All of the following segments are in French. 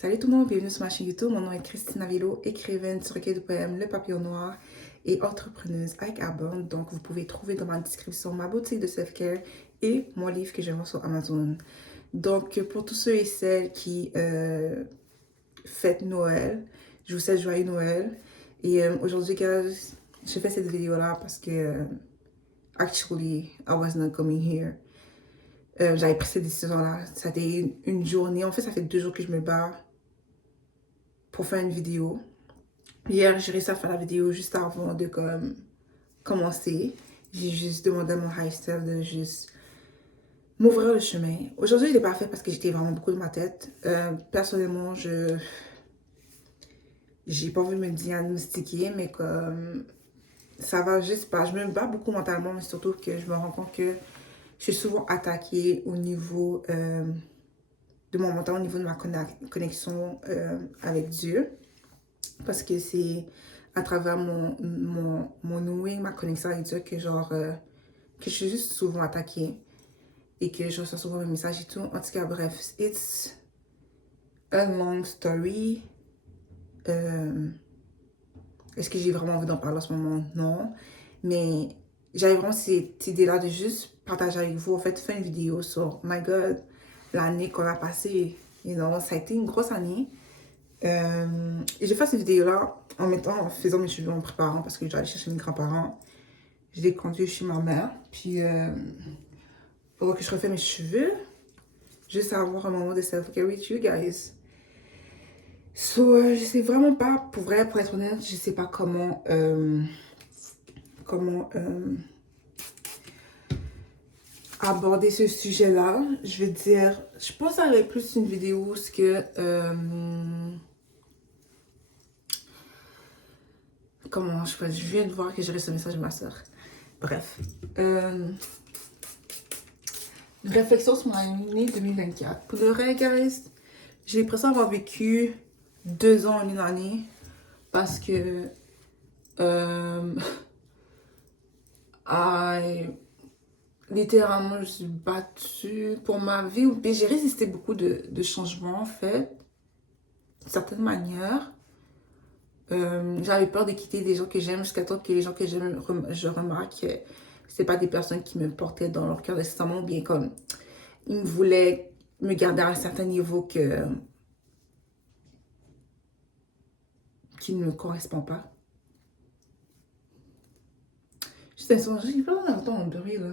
Salut tout le monde, bienvenue sur ma chaîne YouTube. Mon nom est Christina Vilo, écrivaine du recueil de poèmes Le Papillon Noir et entrepreneuse avec Abonde. Donc, vous pouvez trouver dans ma description ma boutique de self-care et mon livre que je vends sur Amazon. Donc, pour tous ceux et celles qui fêtent Noël, je vous souhaite joyeux Noël. Et aujourd'hui, guys, je fais cette vidéo-là parce que, actually, I was not coming here. J'avais pris cette décision-là. Ça a été une journée. En fait, ça fait 2 jours que je me bats pour faire une vidéo. Hier, j'ai réussi à faire la vidéo juste avant de commencer. J'ai juste demandé à mon high style de juste m'ouvrir le chemin. Aujourd'hui, il n'est pas fait parce que j'étais vraiment beaucoup dans ma tête. Personnellement, j'ai pas envie de me diagnostiquer, mais comme ça va juste pas. Je me bats beaucoup mentalement, mais surtout que je me rends compte que je suis souvent attaquée au niveau de mon mental, au niveau de ma connexion avec Dieu. Parce que c'est à travers mon knowing, ma connexion avec Dieu, que que je suis juste souvent attaquée. Et que je reçois souvent mes messages et tout. En tout cas, bref, it's a long story. Est-ce que j'ai vraiment envie d'en parler en ce moment? Non. Mais j'avais vraiment cette idée-là de juste partager avec vous. En fait, faire une vidéo sur, my God, l'année qu'on a passée. Ça a été une grosse année. Et j'ai fait cette vidéo-là en faisant mes cheveux, en préparant, parce que j'allais chercher mes grands-parents. Je l'ai conduit chez ma mère. Puis, pour que je refais mes cheveux, juste avoir un moment de self-care with you guys. Je sais vraiment pas, pour vrai, pour être honnête, je sais pas comment aborder ce sujet-là. Je veux dire, je pense que ça va être plus une vidéo ce que comment je viens de voir que j'ai reçu un message de ma soeur. Bref. Une réflexion sur mon année 2024. Pour le vrai, guys, j'ai l'impression d'avoir vécu 2 ans en une année. Parce que littéralement, je suis battue pour ma vie. Mais j'ai résisté beaucoup de changements, en fait. D'une certaine manière. J'avais peur de quitter des gens que j'aime jusqu'à temps que les gens que j'aime, je remarque que c'est pas des personnes qui me portaient dans leur cœur nécessairement, bien comme ils me voulaient me garder à un certain niveau qui ne me correspond pas. Juste un instant, j'ai pas d'entendre un bruit là.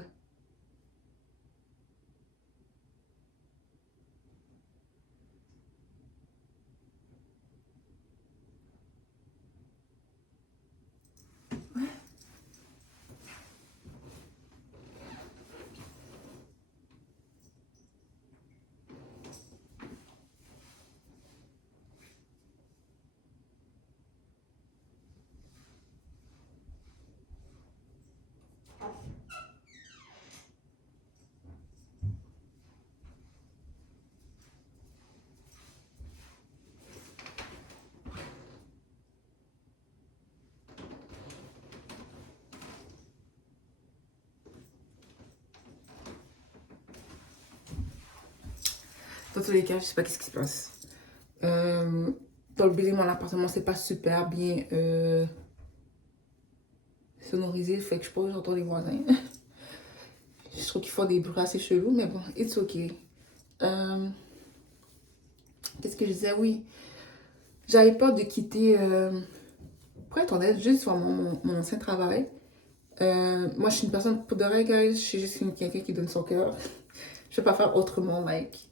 Dans tous les cas, je sais pas qu'est-ce qui se passe. Dans le building, mon appartement, c'est pas super bien sonorisé, fait que je pense que j'entends les voisins. Je trouve qu'ils font des bruits assez chelous, mais bon, it's okay. Qu'est-ce que je disais? Oui, j'avais peur de quitter, pour être honnête, juste sur mon ancien travail. Moi, je suis une personne, pour de vrai, guys, je suis juste quelqu'un qui donne son cœur. Je peux pas faire autrement, like,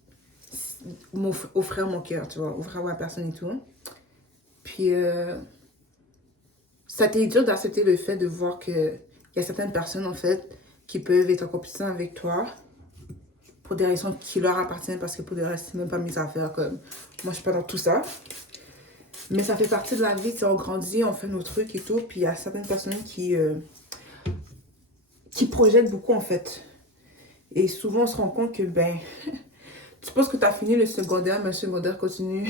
offrir mon cœur, tu vois, offrir à la personne et tout. Puis, ça a été dur d'accepter le fait de voir qu'il y a certaines personnes, en fait, qui peuvent être en compétition avec toi pour des raisons qui leur appartiennent, parce que pour le reste, c'est même pas mes affaires, comme, moi, je suis pas dans tout ça. Mais ça fait partie de la vie, tu sais, on grandit, on fait nos trucs et tout, puis il y a certaines personnes qui projettent beaucoup, en fait. Et souvent, on se rend compte que, ben, tu penses que tu as fini le secondaire, mais le secondaire continue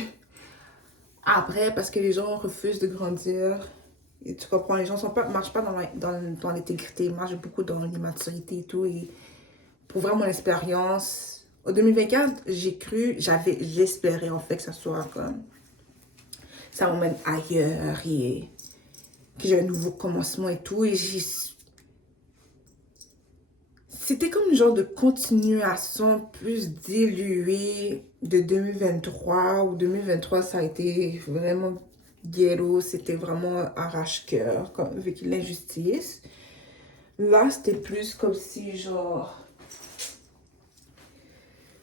après parce que les gens refusent de grandir. Et tu comprends, les gens marchent pas dans l'intégrité, ils marchent beaucoup dans l'immaturité et tout. Et pour voir mon expérience, En 2024, j'espérais en fait que ça soit comme, ça m'emmène ailleurs et que j'ai un nouveau commencement et tout. Et c'était comme une genre de continuation plus diluée de 2023, où 2023, ça a été vraiment ghetto, c'était vraiment arrache-cœur, comme avec l'injustice. Là, c'était plus comme si, genre,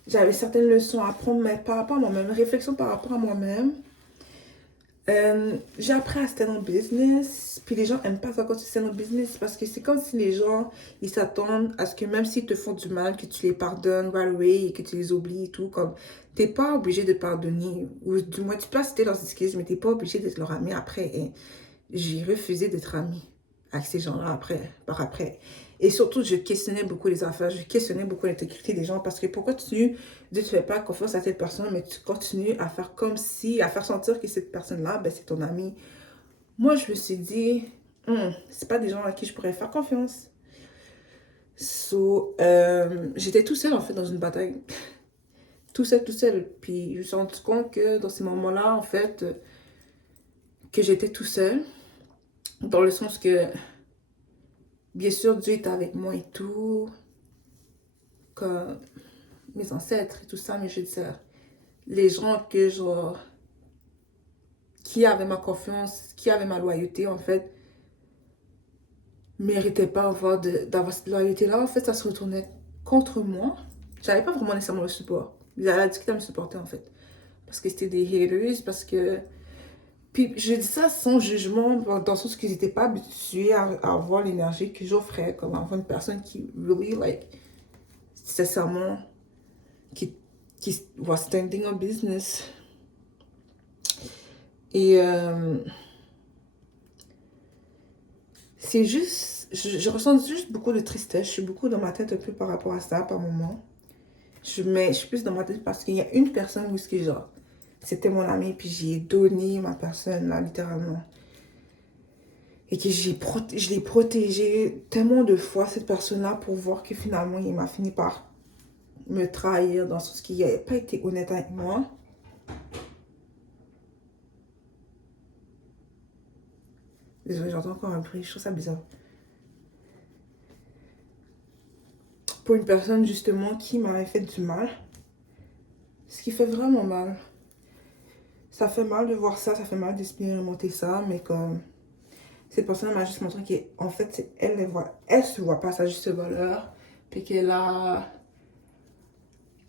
j'avais certaines leçons à apprendre, mais par rapport à moi-même, réflexion par rapport à moi-même. J'ai appris à stand en business, puis les gens aiment pas ça quand tu stand en business parce que c'est comme si les gens, ils s'attendent à ce que même s'ils te font du mal, que tu les pardonnes right away et que tu les oublies et tout, comme, t'es pas obligé de pardonner, ou du moins tu peux accepter leurs excuses, mais t'es pas obligé d'être leur ami après. Et j'ai refusé d'être ami avec ces gens-là par après. Et surtout, je questionnais beaucoup les affaires, je questionnais beaucoup l'intégrité des gens parce que pourquoi tu ne fais pas confiance à cette personne, mais tu continues à faire comme si, à faire sentir que cette personne-là, ben, c'est ton ami. Moi, je me suis dit, c'est pas des gens à qui je pourrais faire confiance. J'étais tout seul en fait dans une bataille. Tout seul, tout seul. Puis je me suis rendu compte que dans ces moments-là, en fait, que j'étais tout seul. Dans le sens que bien sûr, Dieu est avec moi et tout, comme mes ancêtres et tout ça, mais je veux dire, les gens que genre, qui avaient ma confiance, qui avaient ma loyauté, en fait, méritaient pas d'avoir cette loyauté-là. En fait, ça se retournait contre moi. J'avais pas vraiment nécessairement le support. Ils avaient discuté à me supporter, en fait. Parce que c'était des haters, parce que... Puis je dis ça sans jugement, dans le sens qu'ils n'étaient pas habitués à avoir l'énergie que j'offrais, comme avoir une personne qui really, like, sincèrement, qui was standing en business. Et c'est juste, je ressens juste beaucoup de tristesse. Je suis beaucoup dans ma tête un peu par rapport à ça par moment. Je suis plus dans ma tête parce qu'il y a une personne où c'est genre, c'était mon ami, puis j'ai donné ma personne là, littéralement. Et que je l'ai protégé tellement de fois, cette personne-là, pour voir que finalement, il m'a fini par me trahir dans ce qui n'a pas été honnête avec moi. Désolée, j'entends encore un bruit, je trouve ça bizarre. Pour une personne justement qui m'avait fait du mal. Ce qui fait vraiment mal. Ça fait mal de voir ça, ça fait mal d'expérimenter ça, mais comme cette personne m'a juste montré qu'en fait, elle se voit pas à sa juste valeur, puis qu'elle a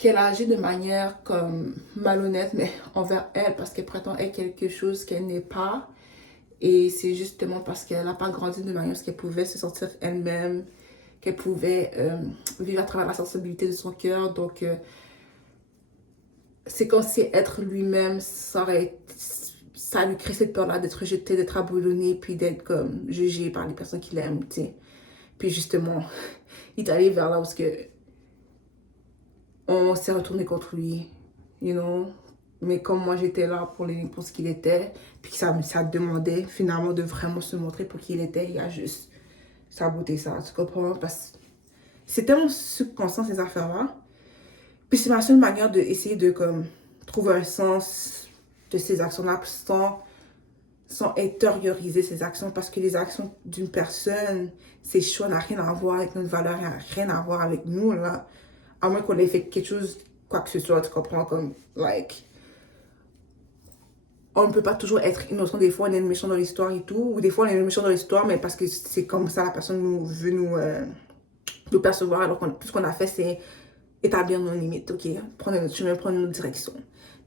agi de manière comme malhonnête, mais envers elle, parce qu'elle prétend être quelque chose qu'elle n'est pas. Et c'est justement parce qu'elle n'a pas grandi de manière à ce qu'elle pouvait se sentir elle-même, qu'elle pouvait vivre à travers la sensibilité de son cœur. Donc, c'est comme si être lui-même, ça lui crée cette peur-là d'être rejeté, d'être abandonné, puis d'être comme jugé par les personnes qui l'aiment, tu sais. Puis justement, il est allé vers là où on s'est retourné contre lui, you know. Mais comme moi, j'étais là pour ce qu'il était, puis que ça demandait finalement de vraiment se montrer pour qui il était, il a juste saboté ça, tu comprends? Parce que c'est tellement subconscient ces affaires-là. Puis c'est ma seule manière d'essayer de comme, trouver un sens de ces actions-là sans intérioriser ces actions. Parce que les actions d'une personne, ses choix n'ont rien à voir avec notre valeur, n'ont rien à voir avec nous, là. À moins qu'on ait fait quelque chose, quoi que ce soit, tu comprends, comme, like, on ne peut pas toujours être innocent. Des fois, on est méchant dans l'histoire et tout. Ou des fois, on est méchant dans l'histoire, mais parce que c'est comme ça, la personne veut nous percevoir. Alors que tout ce qu'on a fait, c'est établir nos limites, ok? Prendre notre chemin, prendre notre direction.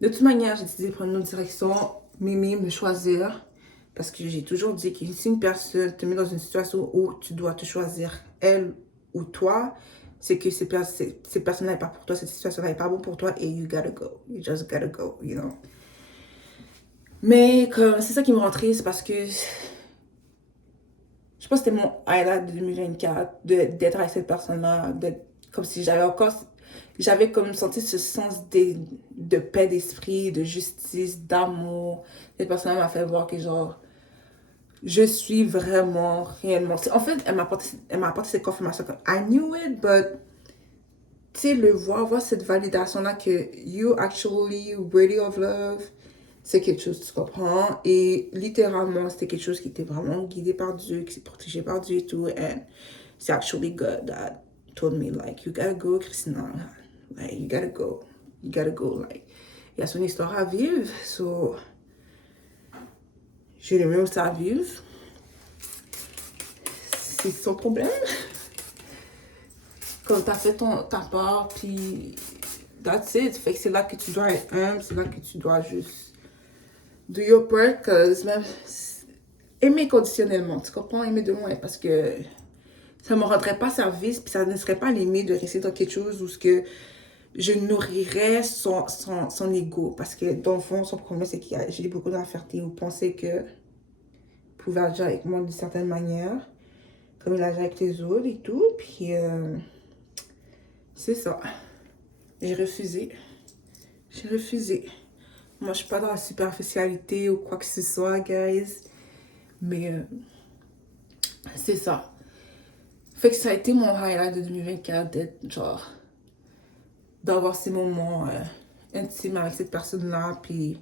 De toute manière, j'ai décidé de prendre notre direction, m'aimer, me choisir. Parce que j'ai toujours dit que si une personne te met dans une situation où tu dois te choisir, elle ou toi, c'est que cette personne-là n'est pas pour toi, cette situation-là n'est pas bon pour toi et you gotta go. You just gotta go, you know? Mais c'est ça qui me rend triste parce que je pense que c'était mon highlight de 2024 d'être avec cette personne-là, comme si j'avais comme senti ce sens de paix d'esprit, de justice, d'amour. Cette personne-là m'a fait voir que genre, je suis vraiment réellement... En fait, elle m'a apporté cette confirmation comme, I knew it, but tu sais, le voir cette validation-là que you actually worthy of love, c'est quelque chose, tu comprends? Et littéralement, c'était quelque chose qui était vraiment guidé par Dieu, qui s'est protégé par Dieu et tout. And it's actually God that told me, like, you gotta go, Christina. Like, you gotta go. You gotta go. Like, il y a son histoire à vivre. So, j'ai les mêmes à vivre. C'est son problème. Quand t'as fait ta part, puis that's it. Fait que c'est là que tu dois être humble, c'est là que tu dois juste do your part, cause même aimer conditionnellement, tu comprends? Aimer de loin, parce que ça me rendrait pas service, puis ça ne serait pas l'aimer de rester dans quelque chose où ce que je nourrirais son ego, parce que dans le fond, son problème, c'est que j'ai beaucoup d'affaires ou penser que pouvait agir avec moi d'une certaine manière, comme il agit avec les autres et tout, puis c'est ça. J'ai refusé. J'ai refusé. Moi, je suis pas dans la superficialité ou quoi que ce soit, guys. Mais c'est ça. Fait que ça a été mon highlight de 2024 d'être genre d'avoir ces moments intimes avec cette personne-là, puis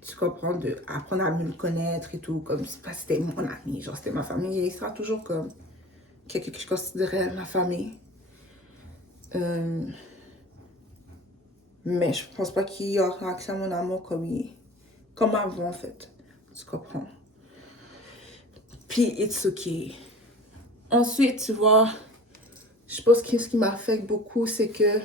tu comprends, de apprendre à mieux le connaître et tout, comme c'est pas c'était mon ami, genre c'était ma famille, et il sera toujours comme quelqu'un que je considérais ma famille. Mais je pense pas qu'il y aura accès à mon amour comme avant, en fait. Tu comprends? Puis, it's okay. Ensuite, tu vois, je pense que ce qui m'affecte beaucoup, c'est que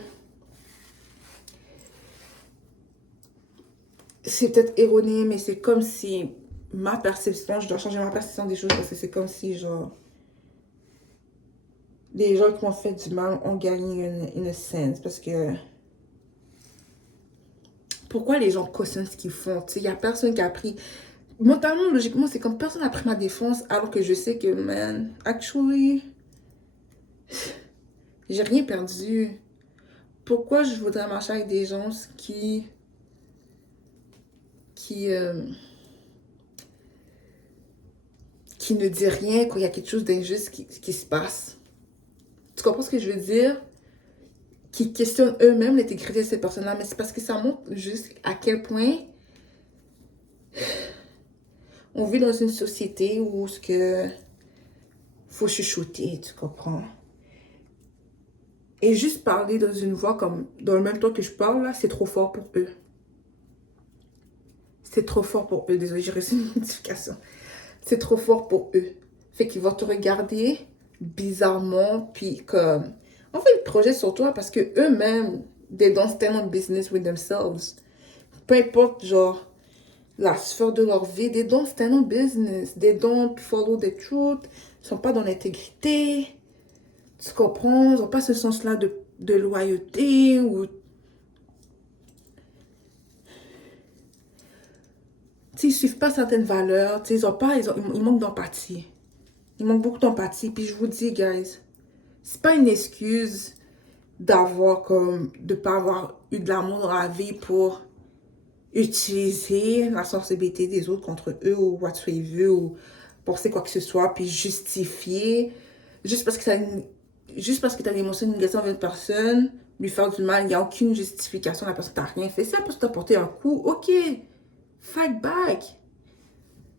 c'est peut-être erroné, mais c'est comme si ma perception, je dois changer ma perception des choses parce que c'est comme si, genre, les gens qui m'ont fait du mal ont gagné une scène. Parce que pourquoi les gens cautionnent ce qu'ils font? Tu sais, il n'y a personne qui a pris. Mentalement, logiquement, c'est comme personne n'a pris ma défense alors que je sais que, man, actually, j'ai rien perdu. Pourquoi je voudrais marcher avec des gens qui ne dit rien quand il y a quelque chose d'injuste qui se passe? Tu comprends ce que je veux dire? Qui questionnent eux-mêmes l'intégrité de ces personnes-là, mais c'est parce que ça montre juste à quel point on vit dans une société où ce que faut chuchoter, tu comprends? Et juste parler dans une voix comme dans le même temps que je parle, là, c'est trop fort pour eux. C'est trop fort pour eux. Désolée, j'ai reçu une notification. C'est trop fort pour eux. Fait qu'ils vont te regarder bizarrement, puis comme... On fait le projet sur toi parce que eux-mêmes, they don't stand on business with themselves. Peu importe, genre, la sphère de leur vie, they don't stand on business. They don't follow the truth. Ils sont pas dans l'intégrité. Tu comprends? Ils n'ont pas ce sens-là de loyauté ou... Ils ne suivent pas certaines valeurs. Ils manquent d'empathie. Ils manquent beaucoup d'empathie. Puis je vous dis, guys, c'est pas une excuse de pas avoir eu de l'amour dans la vie pour utiliser la sensibilité des autres contre eux ou whatsoever ou penser quoi que ce soit puis justifier juste parce que t'as une émotion négative envers une personne, lui faire du mal, il n'y a aucune justification, la personne t'a rien fait. Si la personne t'a porté un coup, ok, fight back.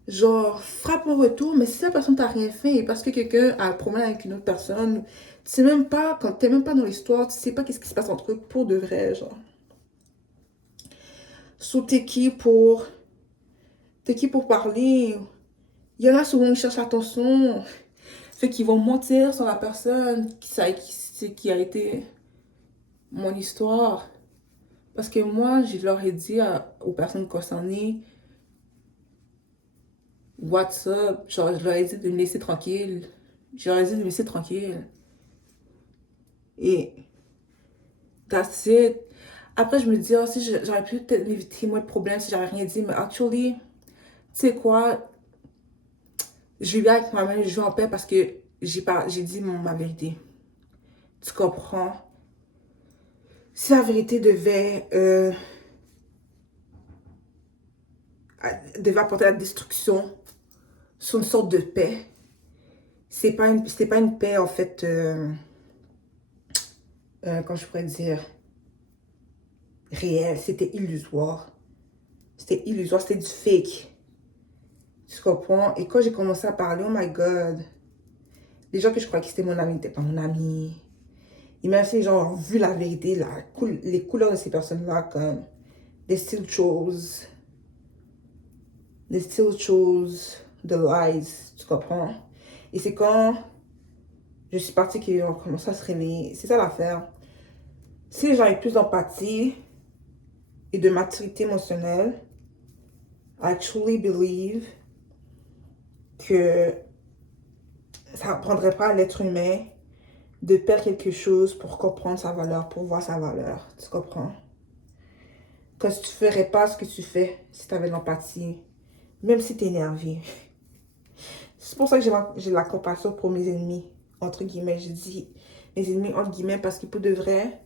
Genre, frappe en retour, mais si la personne t'a rien fait et parce que quelqu'un a un problème avec une autre personne, tu sais même pas, quand t'es même pas dans l'histoire, tu sais pas qu'est-ce qui se passe entre eux pour de vrai, genre. So, t'es qui pour parler? Il y en a souvent qui cherchent l'attention, fait qu'ils vont mentir sur la personne qui a été mon histoire. Parce que moi, je leur ai dit aux personnes concernées, what's up? Genre, je leur ai dit de me laisser tranquille. Je leur ai dit de me laisser tranquille. Et that's it. Après, je me dis, oh, si j'aurais pu peut-être éviter moins de problèmes si j'avais rien dit. Mais actually, tu sais quoi? Je vis avec moi-même, je vis en paix parce que j'ai dit ma vérité. Tu comprends? Si la vérité devait apporter la destruction sur une sorte de paix, c'était pas une paix en fait comme je pourrais dire, réel. C'était illusoire. C'était illusoire, c'était du fake. Tu comprends? Et quand j'ai commencé à parler, oh my God, les gens que je croyais que c'était mon ami n'étaient pas mon ami. Et même si les gens ont vu la vérité, les couleurs de ces personnes-là, comme they still chose, the lies. Tu comprends? Et c'est quand je suis partie qu'ils ont commencé à se réveiller. C'est ça l'affaire. Si les gens ont plus d'empathie et de maturité émotionnelle, I truly believe que ça ne prendrait pas à l'être humain de perdre quelque chose pour comprendre sa valeur, pour voir sa valeur. Tu comprends? Quand tu ne ferais pas ce que tu fais si tu avais de l'empathie, même si tu es énervé. C'est pour ça que j'ai la compassion pour mes ennemis, entre guillemets. Je dis mes ennemis, entre guillemets, parce que pour de vrai,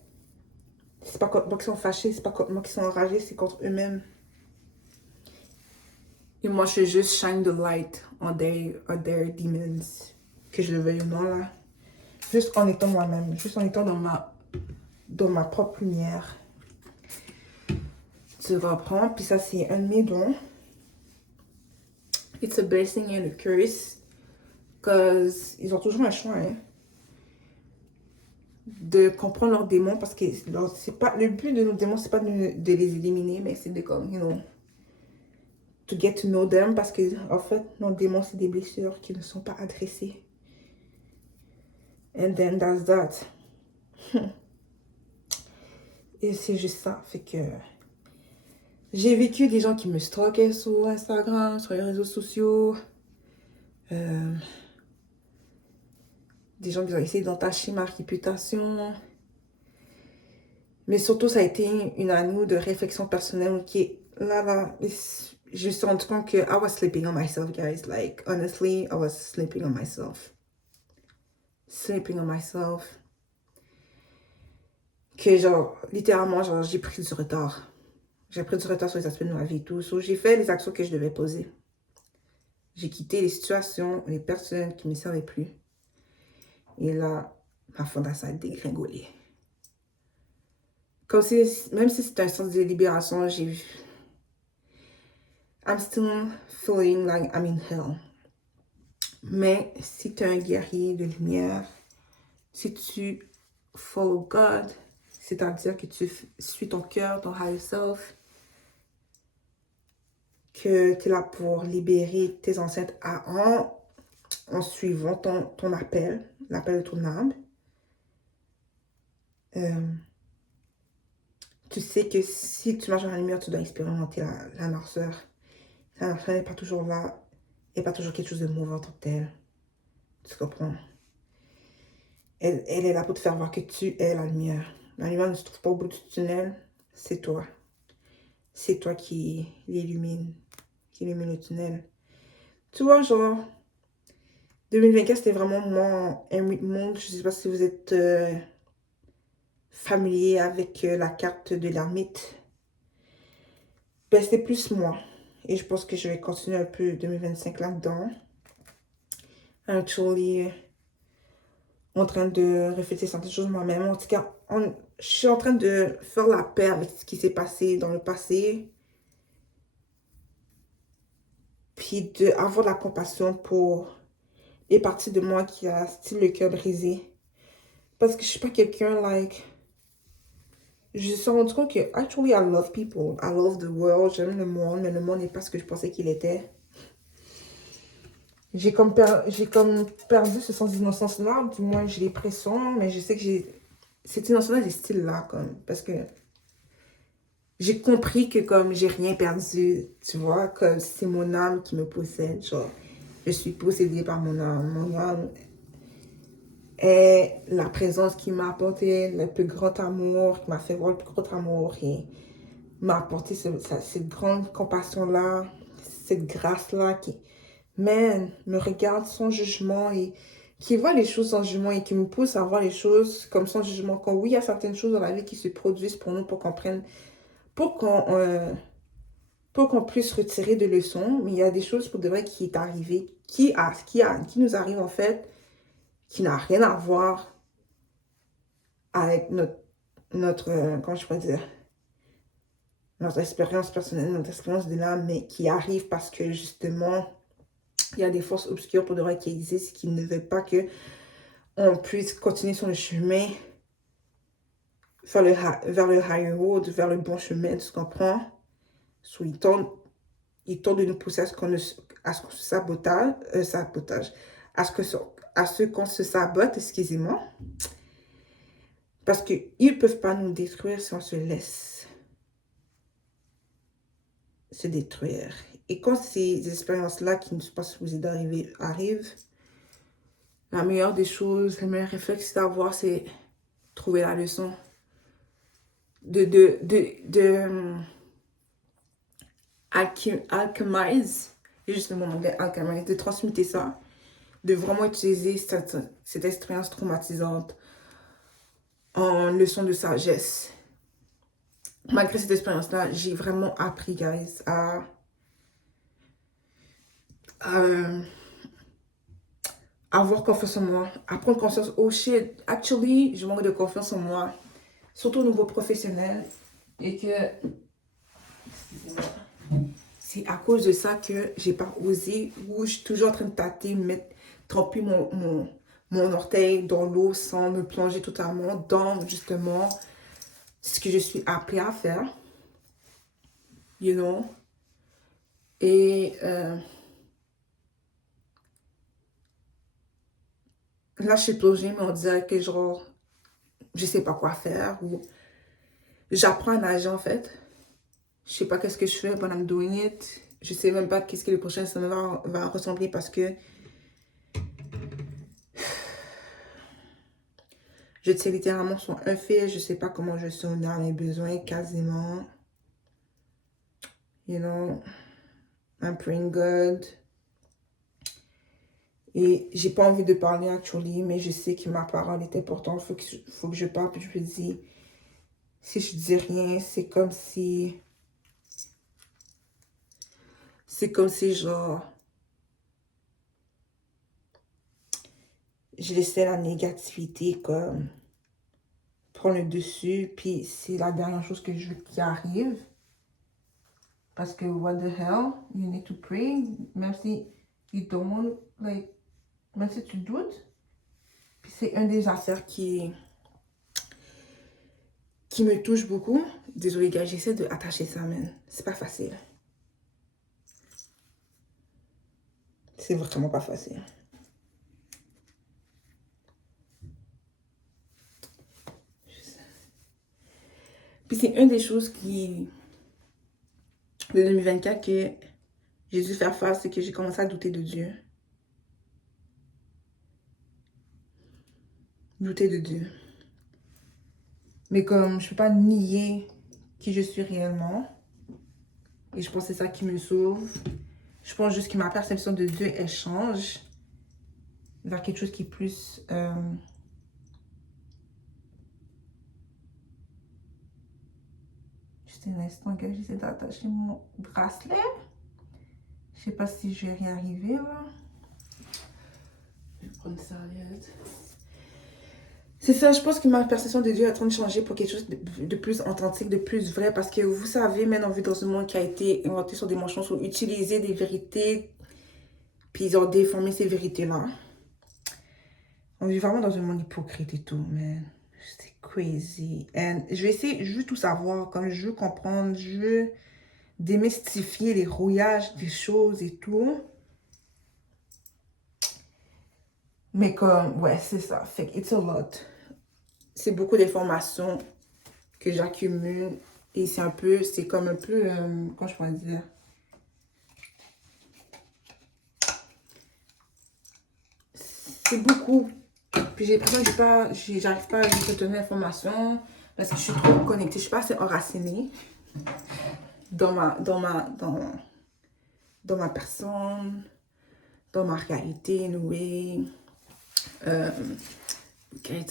c'est pas contre moi qui sont fâchés, c'est pas contre moi qui sont enragés, c'est contre eux-mêmes. Et moi, je juste shine the light on their demons. Que je le veuille ou non, là. Juste en étant moi-même. Juste en étant dans ma propre lumière. Tu comprends? Puis ça, c'est un de mes dons. It's a blessing and a curse. Cause ils ont toujours un choix, hein. De comprendre leurs démons. Parce que c'est pas, le but de nos démons, c'est pas de les éliminer. Mais c'est de comme, to get to know them. Parce que, en fait, nos démons, c'est des blessures qui ne sont pas adressées. And then that's that. Et c'est juste ça. Fait que j'ai vécu des gens qui me stalkaient sur Instagram, sur les réseaux sociaux. Des gens qui ont essayé d'entacher ma réputation. Mais surtout, ça a été une année de réflexion personnelle qui est là. Je me suis rendu compte que I was sleeping on myself, guys. Like, honestly, I was sleeping on myself. Sleeping on myself. Que genre, littéralement, genre, j'ai pris du retard. J'ai pris du retard sur les aspects de ma vie et tout. So, j'ai fait les actions que je devais poser. J'ai quitté les situations, les personnes qui ne me servaient plus. Et là, ma fondation a dégringolé. Comme si, même si c'est un sens de libération, I'm still feeling like I'm in hell. Mais si tu es un guerrier de lumière, si tu follow God, c'est-à-dire que tu suis ton cœur, ton higher self, que tu es là pour libérer tes ancêtres en suivant ton appel, l'appel de ton âme. Tu sais que si tu marches dans la lumière, tu dois expérimenter la noirceur. La noirceur n'est pas toujours là, n'est pas toujours quelque chose de mauvais en tant que tel. Tu comprends? Elle est là pour te faire voir que tu es la lumière. La lumière ne se trouve pas au bout du tunnel, c'est toi. C'est toi qui l'illumine, qui illumine le tunnel. Tu vois, genre, 2024, c'était vraiment moi, un monde. Je ne sais pas si vous êtes familier avec la carte de l'ermite. Ben, c'était plus moi. Et je pense que je vais continuer un peu 2025 là-dedans. Actually, en train de réfléchir sur certaines choses moi-même. En tout cas, je suis en train de faire la paix avec ce qui s'est passé dans le passé. Puis d'avoir de la compassion pour les parties de moi qui a style le cœur brisé. Parce que je suis pas quelqu'un, like... Je me suis rendu compte que, actually, I love people. I love the world. J'aime le monde, mais le monde n'est pas ce que je pensais qu'il était. J'ai comme perdu ce sens d'innocence-là. Du moins, j'ai les pressions, mais je sais que cette innocence-là, des styles-là, comme... Parce que j'ai compris que, comme, j'ai rien perdu, tu vois, comme c'est mon âme qui me possède, genre... Je suis possédée par mon âme. Mon âme est la présence qui m'a apporté le plus grand amour, qui m'a fait voir le plus grand amour et m'a apporté cette grande compassion-là, cette grâce-là qui, man, me regarde sans jugement et qui voit les choses sans jugement et qui me pousse à voir les choses comme sans jugement. Quand oui, il y a certaines choses dans la vie qui se produisent pour nous, pour qu'on prenne, pour qu'on puisse retirer des leçons, mais il y a des choses pour de vrai qui est arrivé, qui nous arrive en fait, qui n'a rien à voir avec comment je pourrais dire, notre expérience personnelle, notre expérience de l'âme, mais qui arrive parce que justement, il y a des forces obscures pour de vrai qui existent, qui ne veulent pas que on puisse continuer sur le chemin vers le higher road, vers le bon chemin, tu comprends? So, ils tentent de nous pousser à ce qu'on se sabotage, à ce qu'on se sabote, excusez-moi, parce qu'ils ne peuvent pas nous détruire si on se laisse se détruire. Et quand ces expériences-là qui ne sont pas supposées d'arriver arrivent, la meilleure des choses, le meilleur réflexe d'avoir, c'est trouver la leçon. Alchemize, j'ai juste le mot en anglais, alchemize, de transmuter ça, de vraiment utiliser cette expérience traumatisante en leçon de sagesse. Malgré cette expérience-là, j'ai vraiment appris, guys, à avoir confiance en moi, à prendre conscience, oh shit, actually, je manque de confiance en moi, surtout au niveau professionnel, et que c'est à cause de ça que j'ai pas osé, ou je suis toujours en train de tâter, tremper mon orteil dans l'eau sans me plonger totalement dans justement ce que je suis appelée à faire, you know. Et là, je suis plongée, mais on dirait que genre, je sais pas quoi faire, ou j'apprends à nager en fait. Je sais pas qu'est-ce que je fais, but I'm doing it. Je sais même pas qu'est-ce que le prochain semaine va ressembler parce que je tiens littéralement sur un fil. Je sais pas comment je suis dans mes besoins quasiment. You know, I'm praying God. Et j'ai pas envie de parler actually, mais je sais que ma parole est importante. Faut que je parle. Puis je me dis, si je dis rien, c'est comme si genre, je laissais la négativité comme prendre le dessus. Puis c'est la dernière chose que je veux qui arrive. Parce que what the hell, you need to pray, même si you don't, like, même si tu doutes. Puis c'est une des affaires qui me touche beaucoup. Désolée gars, j'essaie de attacher ça, man. C'est pas facile. C'est vraiment pas facile. Puis c'est une des choses de 2024 que j'ai dû faire face, c'est que j'ai commencé à douter de Dieu. Douter de Dieu. Mais comme je peux pas nier qui je suis réellement, et je pense que c'est ça qui me sauve. Je pense juste que ma perception de Dieu, elle change vers quelque chose qui est plus... Juste un instant que j'essaie d'attacher mon bracelet. Je sais pas si je vais y arriver là. Je vais prendre une serviette. C'est ça, je pense que ma perception de Dieu est en train de changer pour quelque chose de plus authentique, de plus vrai. Parce que vous savez, maintenant on vit dans un monde qui a été inventé sur des mensonges, ou utiliser des vérités, puis ils ont déformé ces vérités-là. On vit vraiment dans un monde hypocrite et tout, man. C'est crazy. And je veux tout savoir, comme je veux comprendre, je veux démystifier les rouillages des choses et tout. Mais comme, ouais, c'est ça. Fait que it's a lot. C'est beaucoup d'informations que j'accumule. Et c'est comme un peu, comment je pourrais dire? C'est beaucoup. Puis j'ai l'impression que j'arrive pas à retenir l'information parce que je suis trop connectée. Je suis pas assez enracinée dans ma personne, dans ma réalité, anyway.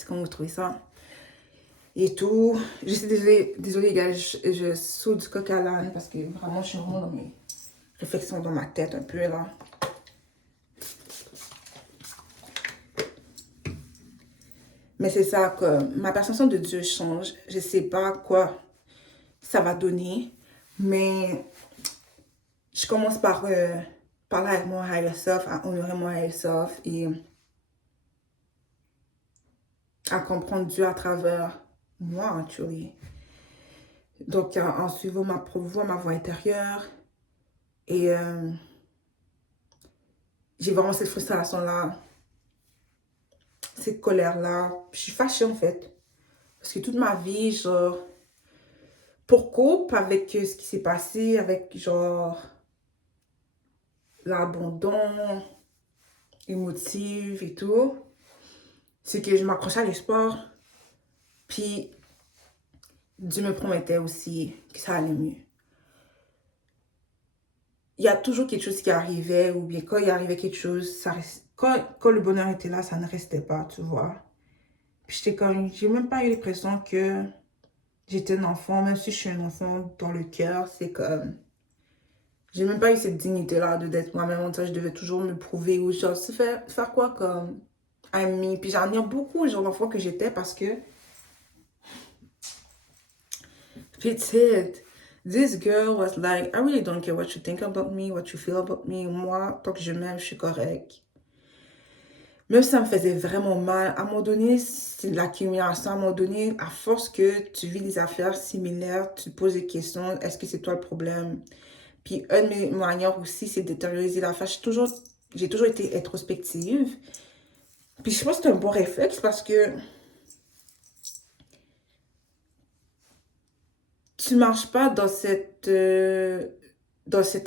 Comment vous trouvez ça? Et tout. Je suis désolée gars, je saute du coq à l'âne parce que vraiment, je suis vraiment dans mes réflexions dans ma tête un peu là. Mais c'est ça, que ma perception de Dieu change. Je sais pas quoi ça va donner, mais je commence par parler avec mon higher self, à honorer mon higher self et à comprendre Dieu à travers moi, actually. Donc, en suivant ma propre voix, ma voix intérieure. Et j'ai vraiment cette frustration-là, cette colère-là. Je suis fâchée, en fait. Parce que toute ma vie, genre, pour coupe avec ce qui s'est passé, avec, genre, l'abandon émotif et tout, c'est que je m'accrochais à l'espoir. Puis, Dieu me promettait aussi que ça allait mieux. Il y a toujours quelque chose qui arrivait, ou bien quand il arrivait quelque chose, quand le bonheur était là, ça ne restait pas, tu vois. Puis j'étais comme, j'ai même pas eu l'impression que j'étais un enfant, même si je suis un enfant dans le cœur, c'est comme, j'ai même pas eu cette dignité-là de d'être moi-même, en tout cas, je devais toujours me prouver, ou genre, faire quoi comme ami. Puis j'en ai beaucoup, genre, l'enfant que j'étais, parce que, petite, this girl was like, I really don't care what you think about me, what you feel about me. Moi, tant que je m'aime, je suis correcte. Même si ça me faisait vraiment mal, à un moment donné, c'est de l'accumulation. À un moment donné, à force que tu vis des affaires similaires, tu te poses des questions, est-ce que c'est toi le problème? Puis, une de mes manières aussi, c'est de détérioriser l'affaire. J'ai toujours été introspective. Puis, je pense que c'est un bon réflexe parce que tu marches pas dans cette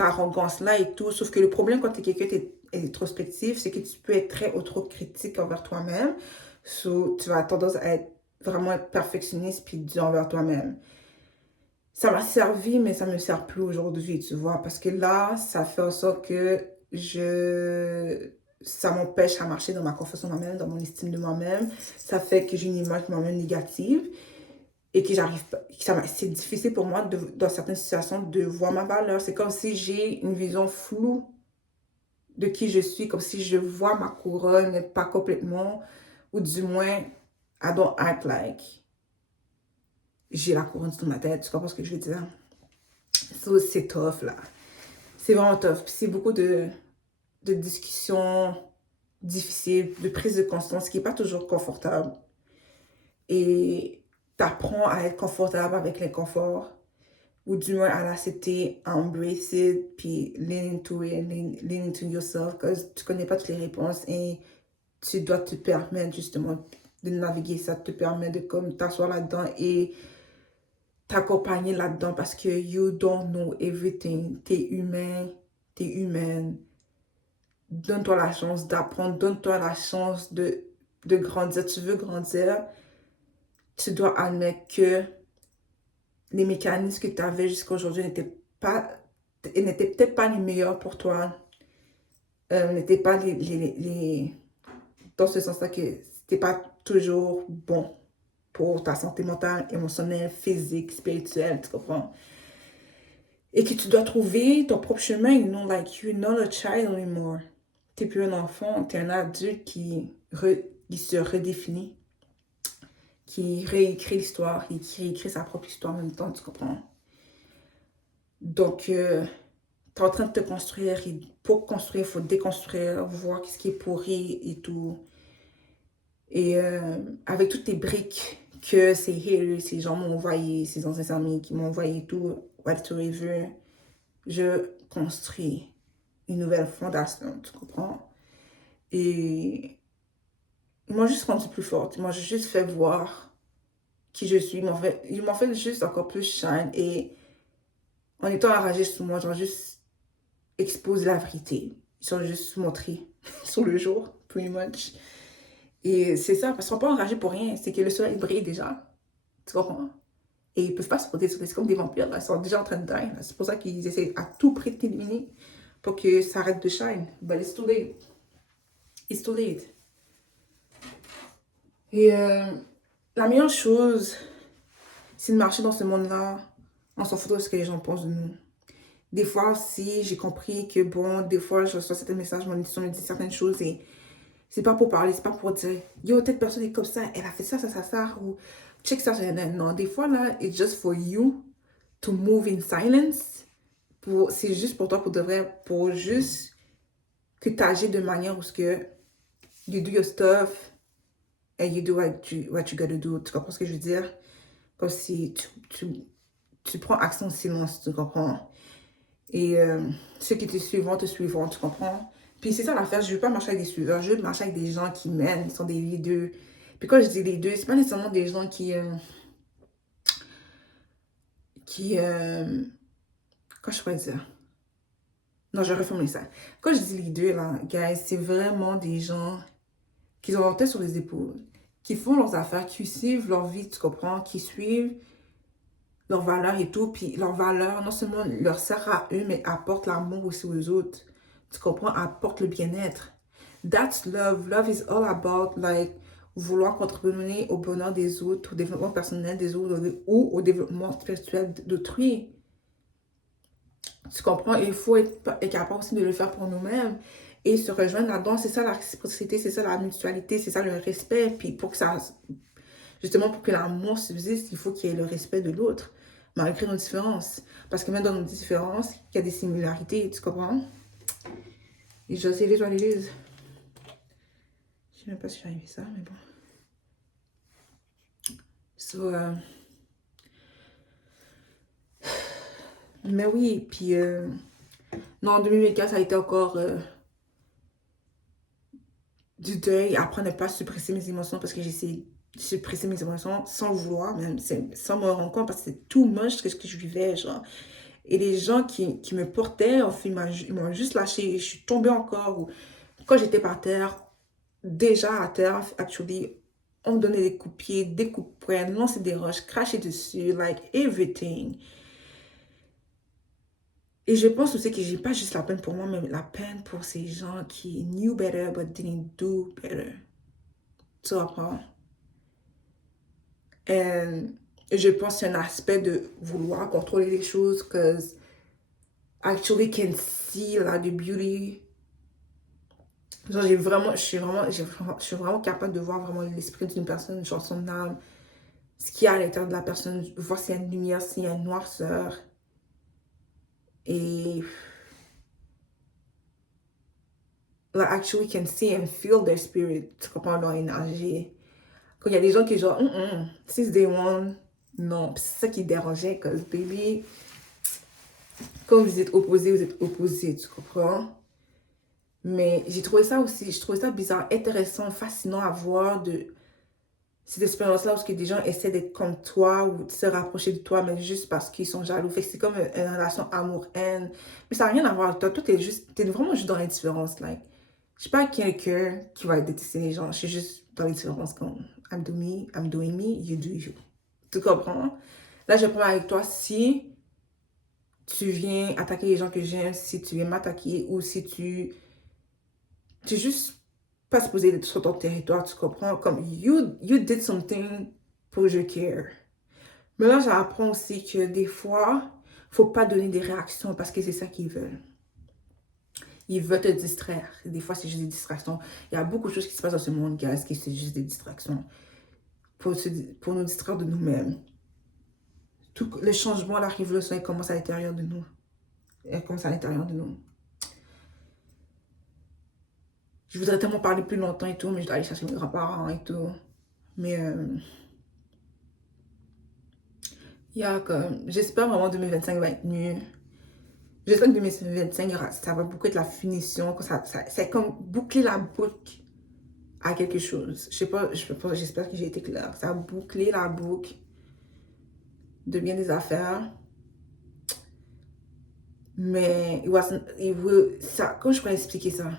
arrogance-là et tout. Sauf que le problème quand tu es quelqu'un introspectif, c'est que tu peux être très autocritique envers toi-même. So, tu vas avoir tendance à être vraiment être perfectionniste puis dur envers toi-même. Ça m'a servi, mais ça me sert plus aujourd'hui, tu vois. Parce que là, ça fait en sorte que ça m'empêche à marcher dans ma confiance en moi-même, dans mon estime de moi-même. Ça fait que j'ai une image de moi-même négative et que j'arrive pas, c'est difficile pour moi dans certaines situations de voir ma valeur. C'est comme si j'ai une vision floue de qui je suis, comme si je vois ma couronne, mais pas complètement, ou du moins, I don't act like j'ai la couronne sur ma tête. Tu comprends ce que je veux dire? So, c'est tough, là. C'est vraiment tough. Puis c'est beaucoup de discussions difficiles, de prise de conscience qui n'est pas toujours confortable. Et t'apprends à être confortable avec l'inconfort, ou du moins à l'accepter, à embrace it, puis lean into it, lean into yourself, parce que tu connais pas toutes les réponses et tu dois te permettre justement de naviguer ça, te permet de comme t'asseoir là-dedans et t'accompagner là-dedans parce que you don't know everything. T'es humain, t'es humaine. Donne-toi la chance d'apprendre, donne-toi la chance de grandir. Tu veux grandir, tu dois admettre que les mécanismes que tu avais jusqu'à aujourd'hui n'étaient peut-être pas les meilleurs pour toi, n'étaient pas dans ce sens-là que c'était pas toujours bon pour ta santé mentale, émotionnelle, physique, spirituelle, tu comprends? Et que tu dois trouver ton propre chemin, you know, like you're not a child anymore. T'es plus un enfant, t'es un adulte qui se redéfinit, qui réécrit l'histoire, et qui réécrit sa propre histoire en même temps, tu comprends? Donc, t'es en train de te construire et pour construire, il faut déconstruire, voir ce qui est pourri et tout. Et avec toutes les briques que ces haters, ces gens m'ont envoyé, ces anciens amis qui m'ont envoyé tout, whatever, je construis une nouvelle fondation, tu comprends? Et ils m'ont juste rendu plus forte, ils m'ont juste fait voir qui je suis, ils m'ont fait juste encore plus shine et en étant enragés sur moi, j'en juste exposé la vérité. Ils ont juste montré sur le jour, pretty much. Et c'est ça, parce qu'ils ne sont pas enragés pour rien, c'est que le soleil brille déjà, tu comprends? Et ils ne peuvent pas se protéger, c'est comme des vampires, là. Ils sont déjà en train de die. C'est pour ça qu'ils essaient à tout prix de t'éliminer pour que ça arrête de shine. But it's too late. It's too late. Et la meilleure chose, c'est de marcher dans ce monde-là en s'en foutant de ce que les gens pensent de nous. Des fois aussi, j'ai compris que bon, des fois, je reçois certains messages, mon édition me dit certaines choses et C'est pas pour parler, c'est pas pour dire, yo, telle personne est comme ça, elle a fait ça, ou check ça, non. Des fois, là, it's just for you to move in silence. C'est juste pour toi, pour de vrai, pour juste que tu agis de manière où ce que you do your stuff and you do what you gotta do. Tu comprends ce que je veux dire? Comme si tu prends action en silence, tu comprends? Et ceux qui te suivront, tu comprends? Puis c'est ça l'affaire, je veux pas marcher avec des suiveurs, je veux marcher avec des gens qui mènent, qui sont des leaders. Puis quand je dis les deux, c'est pas nécessairement des gens qui quand je pourrais dire? Non, je vais reformuler ça. Quand je dis les deux, là, guys, c'est vraiment des gens qui ont leur tête sur les épaules, qui font leurs affaires, qui suivent leur vie, tu comprends? Qui suivent leurs valeurs et tout. Puis leurs valeurs, non seulement leur sert à eux, mais apportent l'amour aussi aux autres. Tu comprends? Apportent le bien-être. That's love. Love is all about, like, vouloir contribuer au bonheur des autres, au développement personnel des autres ou au développement spirituel d'autrui. Tu comprends? Il faut être capable aussi de le faire pour nous-mêmes et se rejoindre là-dedans. C'est ça la réciprocité, c'est ça la mutualité, c'est ça le respect. Puis pour que ça, justement, pour que l'amour subsiste, il faut qu'il y ait le respect de l'autre, malgré nos différences. Parce que même dans nos différences, il y a des similarités, tu comprends? Et je sais, les gens les lisent. Je sais même pas si j'ai arrivé ça, mais bon. So, mais oui, puis non, en 2024, ça a été encore du deuil, apprendre à ne pas suppresser mes émotions parce que j'essaie de suppresser mes émotions sans le vouloir, même sans me rendre compte parce que c'est tout moche ce que je vivais, genre. Et les gens qui me portaient, en fait, ils m'ont juste lâché, je suis tombée encore. Ou, quand j'étais par terre, déjà à terre, actually, on me donnait des coups de pied, des coups de poing, lancer des roches, cracher dessus, like everything. Et je pense aussi que j'ai pas juste la peine pour moi, mais la peine pour ces gens qui knew better but didn't do better. Tu comprends? Et je pense que c'est un aspect de vouloir contrôler les choses, because actually can see like, the beauty. Genre, je suis vraiment capable de voir vraiment l'esprit d'une personne, genre son âme, ce qu'il y a à l'intérieur de la personne, voir s'il y a une lumière, s'il y a une noirceur. Et like, actually can see and feel their spirit, tu comprends, leur énergie. Quand il y a des gens qui genre, since day one, non. Puis c'est ça qui dérangeait, cause baby, quand vous êtes opposés, tu comprends? Mais j'ai trouvé ça aussi, je trouvais ça bizarre, intéressant, fascinant à voir de cette expérience-là où des gens essaient d'être comme toi ou de se rapprocher de toi, mais juste parce qu'ils sont jaloux. Fait que c'est comme une relation amour-haine. Mais ça n'a rien à voir avec toi. Toi, t'es vraiment juste dans l'indifférence. Like, je suis pas quelqu'un qui va détester les gens. Je suis juste dans l'indifférence comme I'm doing me, you do you. Tu comprends? Là, je prends avec toi si tu viens attaquer les gens que j'aime, si tu viens m'attaquer ou si tu es juste pas supposé être sur ton territoire, tu comprends? Comme, you did something pour je care. Mais là, j'apprends aussi que des fois, faut pas donner des réactions parce que c'est ça qu'ils veulent. Ils veulent te distraire. Des fois, c'est juste des distractions. Il y a beaucoup de choses qui se passent dans ce monde, guys, qui c'est juste des distractions. Pour nous distraire de nous-mêmes. Tout le changement, la révolution, elle commence à l'intérieur de nous. Elle commence à l'intérieur de nous. Je voudrais tellement parler plus longtemps et tout, mais je dois aller chercher mes grands-parents et tout. Mais j'espère vraiment que 2025 va être mieux. J'espère que 2025, ça va beaucoup être la finition. C'est comme boucler la boucle à quelque chose. Je sais pas, j'espère que j'ai été claire. Ça a bouclé la boucle de bien des affaires. Mais comment je pourrais expliquer ça?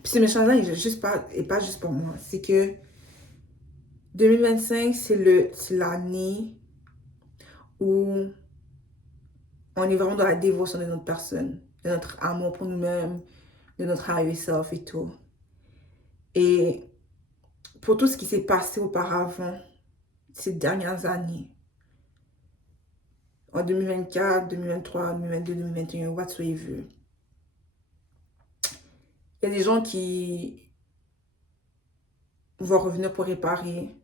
Puis ce méchant-là, il est pas juste pour moi. C'est que 2025, c'est l'année où on est vraiment dans la dévotion de notre personne, de notre amour pour nous-mêmes, de notre higher self et tout. Et pour tout ce qui s'est passé auparavant, ces dernières années, en 2024, 2023, 2022, 2021, whatsoever, il y a des gens qui va revenir pour réparer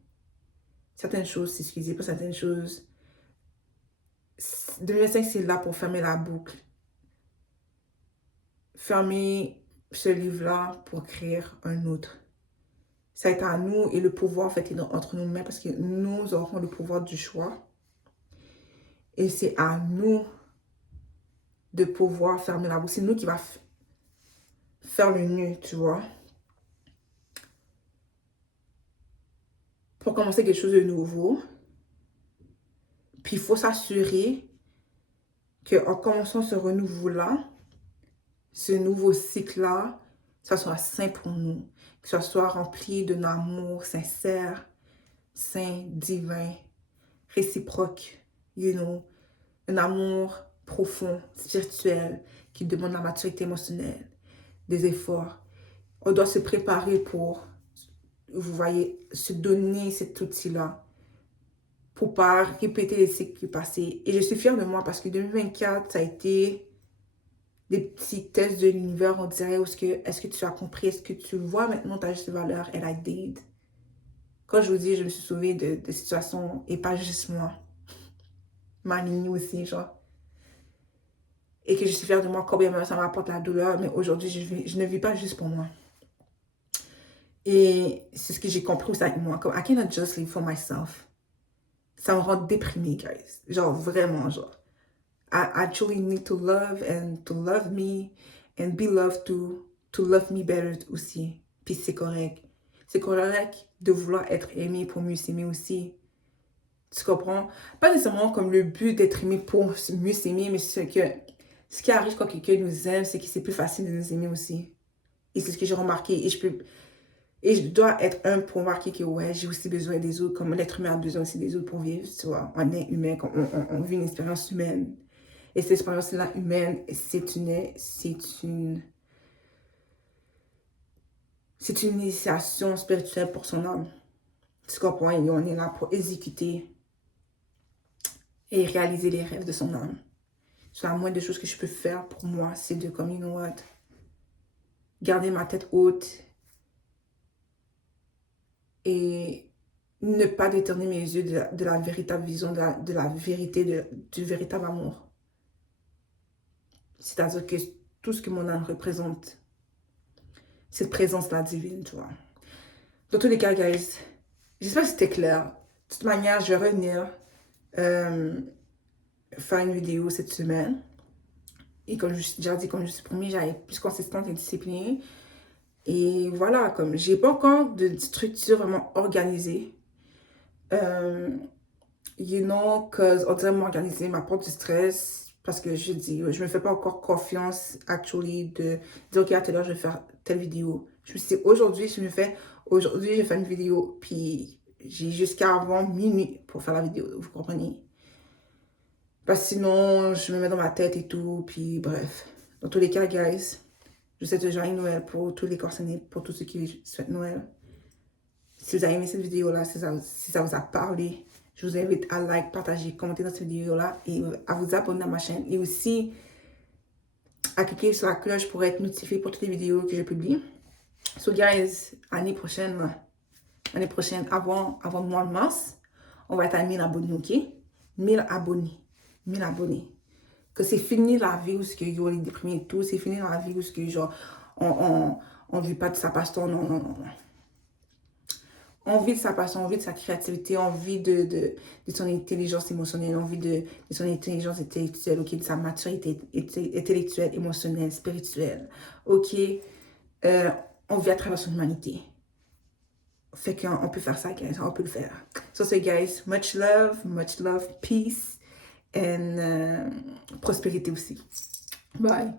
certaines choses, s'excuser pour certaines choses. 2025, c'est là pour fermer la boucle. Fermer ce livre-là pour créer un autre. Ça est à nous et le pouvoir, en fait, est entre nos mains parce que nous aurons le pouvoir du choix. Et c'est à nous de pouvoir fermer la boucle. C'est nous qui va faire le nœud, tu vois. Pour commencer quelque chose de nouveau. Puis il faut s'assurer qu'en commençant ce renouveau-là, ce nouveau cycle-là, ça soit sain pour nous. Que ça soit rempli d'un amour sincère, saint, divin, réciproque, you know. Un amour profond, spirituel, qui demande la maturité émotionnelle, des efforts. On doit se préparer pour, vous voyez, se donner cet outil-là pour ne pas répéter les cycles passés. Et je suis fière de moi parce que 2024, ça a été des petits tests de l'univers. On dirait, est-ce que tu as compris, est-ce que tu vois maintenant ta juste valeur? And I did. Quand je vous dis, je me suis sauvée de situations, et pas juste moi. Ma lignée aussi, genre. Et que je suis fière de moi, combien même ça m'apporte la douleur, mais aujourd'hui, je ne vis pas juste pour moi. Et c'est ce que j'ai compris aussi avec moi, comme I cannot just live for myself. Ça me rend déprimée, guys. Genre, vraiment, genre. I actually need to love and to love me and be loved to love me better aussi. Puis c'est correct. C'est correct de vouloir être aimé pour mieux s'aimer aussi. Tu comprends? Pas nécessairement comme le but d'être aimé pour mieux s'aimer, mais c'est que ce qui arrive quand quelqu'un nous aime, c'est que c'est plus facile de nous aimer aussi. Et c'est ce que j'ai remarqué. Et je dois être humble pour remarquer que ouais, j'ai aussi besoin des autres, comme l'être humain a besoin aussi des autres pour vivre, tu vois. On est humain, on vit une expérience humaine. Et cette expérience-là humaine, c'est une initiation spirituelle pour son âme. Tu comprends? Et on est là pour exécuter et réaliser les rêves de son âme. C'est la moindre des choses que je peux faire pour moi, c'est de, comme, you know what, garder ma tête haute et ne pas détourner mes yeux de la véritable vision, de la vérité, du véritable amour. C'est-à-dire que tout ce que mon âme représente, cette présence-là divine, tu vois. Dans tous les cas, guys, j'espère que c'était clair. De toute manière, je vais revenir faire une vidéo cette semaine. Et comme je déjà dit, comme je suis promis, j'allais être plus consistante et disciplinée. Et voilà, comme j'ai pas encore de structure vraiment organisée. You know, cause on dirait m'organiser m'apporte du stress. Parce que je dis, je me fais pas encore confiance, actually, de dire, ok, à telle heure, je vais faire telle vidéo. Je me suis dit, aujourd'hui, je vais faire une vidéo, puis j'ai jusqu'à avant minuit pour faire la vidéo, vous comprenez? Parce que sinon, je me mets dans ma tête et tout, puis bref. Dans tous les cas, guys, je vous souhaite un joyeux Noël pour tous les concernés, pour tous ceux qui souhaitent Noël. Si vous avez aimé cette vidéo-là, si ça vous a parlé, je vous invite à like, partager, commenter dans cette vidéo-là et à vous abonner à ma chaîne. Et aussi, à cliquer sur la cloche pour être notifié pour toutes les vidéos que je publie. So, guys, l'année prochaine, avant le mois de mars, on va être à 1000 abonnés, ok? 1000 abonnés. 1000 abonnés. Que c'est fini la vie où on est déprimé et tout. C'est fini la vie où genre, on ne vit pas de sa passion. Non. On vit de sa passion, on vit de sa créativité, on vit de son intelligence émotionnelle, on vit de son intelligence intellectuelle, ok, de sa maturité intellectuelle, émotionnelle, spirituelle, ok. On vit à travers son humanité. Fait qu'on peut faire ça, guys, on peut le faire. So, guys, much love, peace, and prospérité aussi. Bye.